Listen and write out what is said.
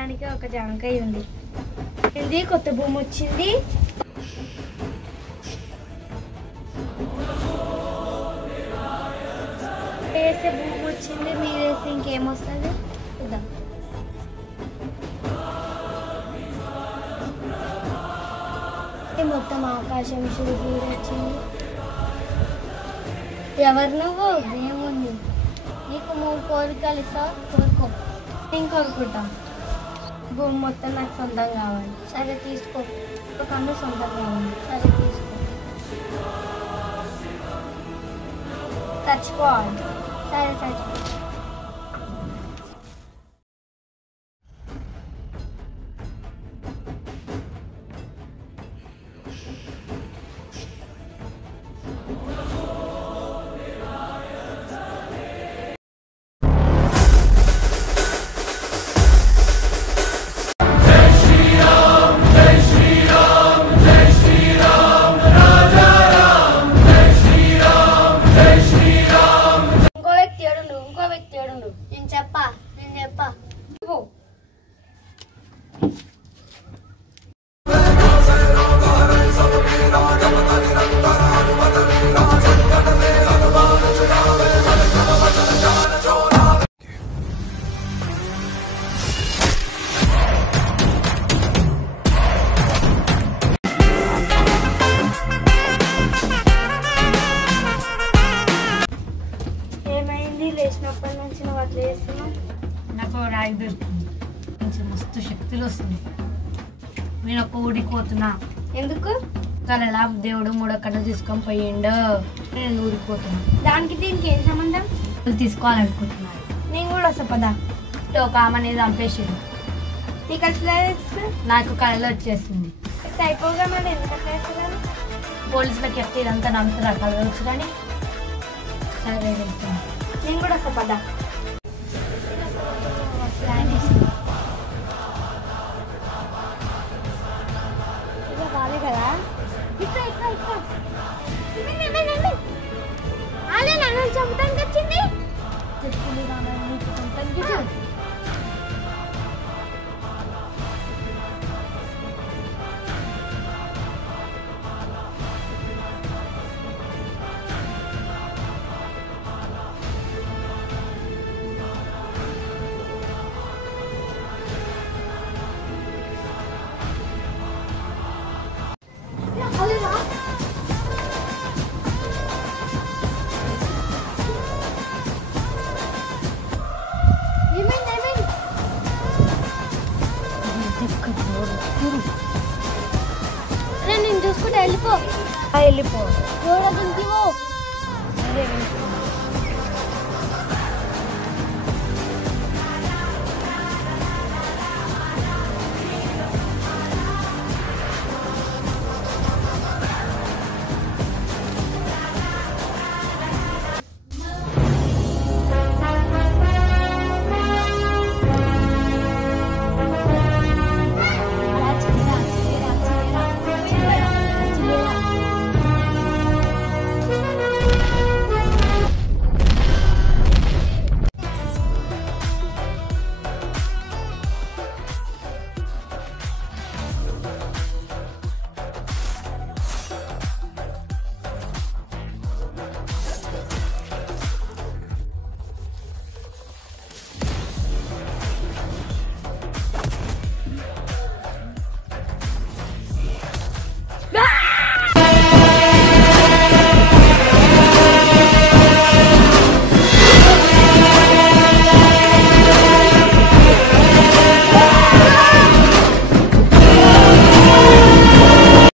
తినడానికి ఒక జామకాయ ఉంది. ఇది కొత్త భూమి వచ్చింది. వేసే భూమి వచ్చింది. మీరు వేస్తే ఇంకేమొస్తుంది చూద్దాం. మొత్తం ఆకాశం చూడు వచ్చింది. ఎవరు నువ్వు? ఏముంది నీకు 3 కోరికలు ఇస్తావు, కోరుకో. నేను కోరుకుంటా భూమి మొత్తం నాకు సొంతం కావాలి. సరే తీసుకో. ఒక కన్ను సొంతం కావాలి. సరే తీసుకో. చచ్చిపోవాలి. సరే చచ్చిపో. లేచినప్పటి నుంచి నువ్వు అట్లా చేస్తున్నావు. నాకు రాయి దొరికింది. కొంచెం మస్తు శక్తులు వస్తుంది. నేను ఒక ఊడిపోతున్నా. ఎందుకు? కలలా దేవుడు 3 కట్టలు తీసుకొని పోయిండు. నేను ఊడిపోతున్నా. దానికి దీనికి ఏం సంబంధం? తీసుకోవాలనుకుంటున్నాను. నేను కూడా వస్తా పదా. ఒక ఆమెని చంపేసిండు. నీకు అట్లా నాకు కళలో వచ్చేసింది. అయిపోగా మరి ఎందుకు అట్లా వేస్తున్నారు? పోలీసులకు చెప్తే ఇదంతా నమ్ముతున్నారు. కళలో వచ్చు కానీ సరే వెళ్తాను. నేను కూడా వస్తా పదా. ప్లాన్ వేసింది. ఇక బాలే కదా. ఇక్కడ అలా నన్ను చంపడానికి వచ్చింది. చెప్పులు నేను చూసుకుంటా. వెళ్ళిపో. వెళ్ళిపో. చూడదు. సరే వెళ్ళిపో.